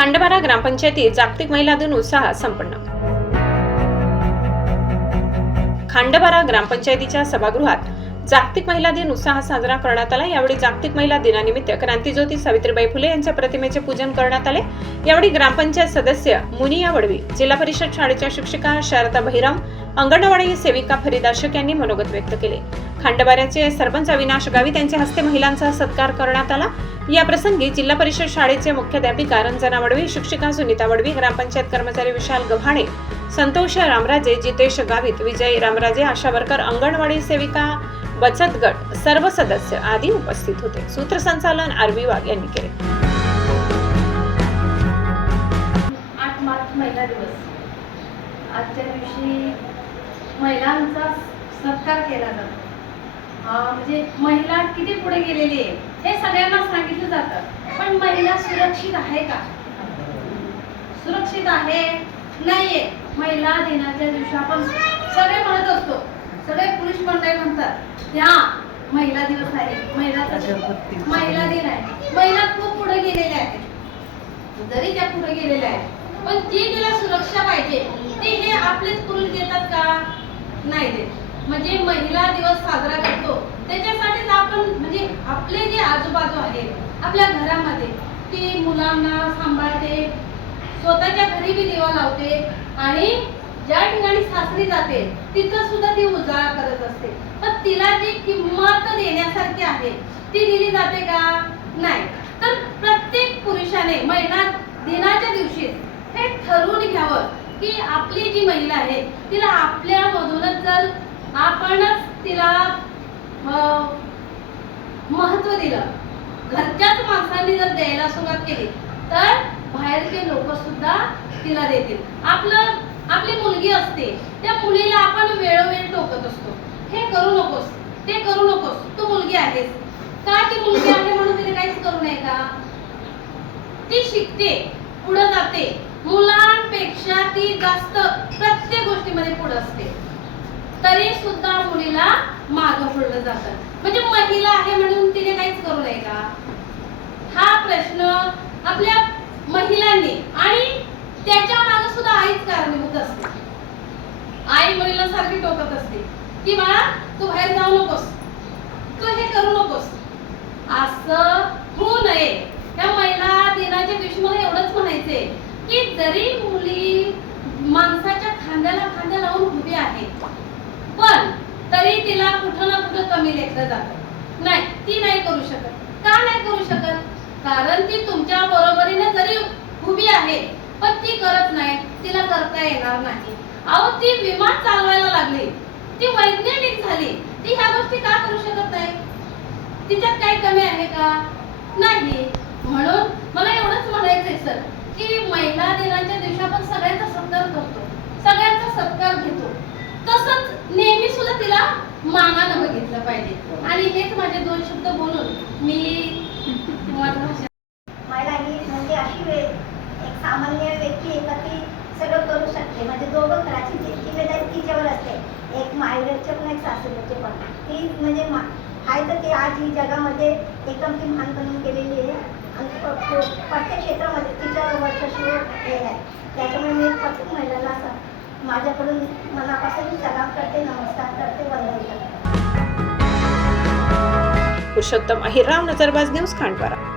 खांडबारा ग्रामपंचायतीत जागतिक महिला दिन उत्साहात संपन्न. खांडबारा ग्रामपंचायतीच्या सभागृहात जागतिक महिला दिन उत्साहात साजरा करण्यात आला. यावेळी जागतिक महिला दिनानिमित्त क्रांतीज्योती सावित्रीबाई फुले यांच्या प्रतिमेचे पूजन करण्यात आले. यावेळी ग्रामपंचायत सदस्य मुनिया वडवी जिल्हा परिषद शाळेच्या शिक्षिका शारदा बहिराम अंगणवाडी सेविका फरीदा शेख यांनी मनोगत व्यक्त केले. खांडबाऱ्याचे सरपंच अविनाश गावित यांच्या हस्ते महिलांचा सत्कार करण्यात आला. या प्रसंगी जिल्हा परिषद शाळेचे मुख्याध्यापिका रंजना वडवी शिक्षिका सुनीता वडवी ग्रामपंचायत कर्मचारी विशाल गव्हाणे संतोष रामराजे जितेश गावित विजय रामराजे आशा वर्कर अंगणवाडी सेविका बचत गट सर्व सदस्य आदी उपस्थित होते. सूत्रसंचालन आरबी वाघ यांनी केले. आठ मार्च महिला दिवस. आजच्या दिवशी महिलांचा सत्कार केला जातो. म्हणजे महिला किती पुढे गेलेली आहे हे सगळ्यांना सांगितलं जातं. पण महिला सुरक्षित आहे का? सुरक्षित आहे? नाहीये. महिला दिनाच्या दिवशी आपण सगळे म्हणत असतो. सगळे पुरुष मंडळी म्हणतात? त्या महिला दिवस आहे. महिलाचा महिला दिन आहे. महिला खूप पुढे गेलेल्या आहेत. जरी त्या पुढे गेलेल्या आहेत. पण जी तिला सुरक्षा पाहिजे ती हे आपलेच पुरुष देतात का? नाही देत. म्हणजे महिला दिवस साजरा करतो. त्याच्यासाठीच आपण म्हणजे आपले जे आजूबाजू आहेत आपल्या घरामध्ये ती मुलांना सांभाळते स्वतःच्या घरी बी दिवा लावते आणि ज्या ठिकाणी सासरी जाते तिथं सुद्धा ती उजाळा करत असते. पण तिला जी किंमत देण्यासारखी आहे ती दिली जाते का? नाही. तर प्रत्येक पुरुषाने महिला दिनाच्या दिवशी हे ठरवून घ्यावं की आपली जी महिला आहे तिला आपल्यामधूनच जर आपणच तिला महत्त्व दिलं घरच्याच माणसांनी जर द्यायला सुरुवात केली तर बाहेरचे लोक सुद्धा तिला देतील. आपलं आपली मुलगी असते त्या मुलीला आपण वेळोवेळी टोकत असतो. हे करू नकोस ते करू नकोस तू मुलगी आहेस. का ती मुलगी आहे म्हणून तिने काहीच करू नये का? ती शिकते पुढे जाते. मुलांपेक्षा ती जास्त प्रत्येक गोष्टीमध्ये पुढे असते. तरी सुद्धा मुलीला माग सोडलं जातं. म्हणजे महिला आहे म्हणून तिने काहीच करू नये का? हा प्रश्न आपल्या महिलांनी. आणि त्याच्यामागे सुद्धा आईच कारणीभूत असते आई मुलीला सारखी टोकत असते. की बाळा तू बाहेर जाऊ नकोस. तू हे करू नकोस. असं होऊ नये. त्या महिला दिनाच्या दिवशी मला एवढंच म्हणायचंय की जरी मुली माणसाच्या खांद्याला खांद्या लावून उभी आहे पण तरी तिला कुठं ना कुठं कमी लेखलं जातं. नाही ती नाही करू शकत. का नाही करू शकत? कारण ती तुमच्या बरोबरीने जरी उभी आहे पण ती करत नाही तिला करता येणार नाही. अहो ती विमान चालवायला लागली. ती वैज्ञानिक झाली. ती ह्या गोष्टी का करू शकत नाही? तिच्यात काही कमी आहे का? नाही. म्हणून मला एवढंच म्हणायचंय सर की महिला दिनाच्या दिवशी आपण सगळ्यांचा सत्कार करतो सगळ्यांचा सत्कार घेतो. तसंच नेहमी सुद्धा तिला मानानं बघितलं पाहिजे. आणि हेच माझे दोन शब्द बोलून मी माझं भाषण महिला ही म्हणजे अशी वे एक सामान्य व्यक्ती आहे का ती सगळं करू शकते म्हणजे दोघं करायची जी जिम्मेदारी तिच्यावर असते एक मायरचे पण एक सासरेचे पण. ती म्हणजे मा आहे तर ती आज ही जगामध्ये एकदम ती महान बनून गेलेली आहे. आणि प्रत्येक क्षेत्रामध्ये तिचं वर्चस्व हे आहे. त्याच्यामुळे मी प्रत्येक महिलाला असं माझ्याकडून मनापासून सलाम करते नमस्कार करते वंदन करते. पुरुषोत्तम अहिरराव नजरबाज न्यूज खांडवारा.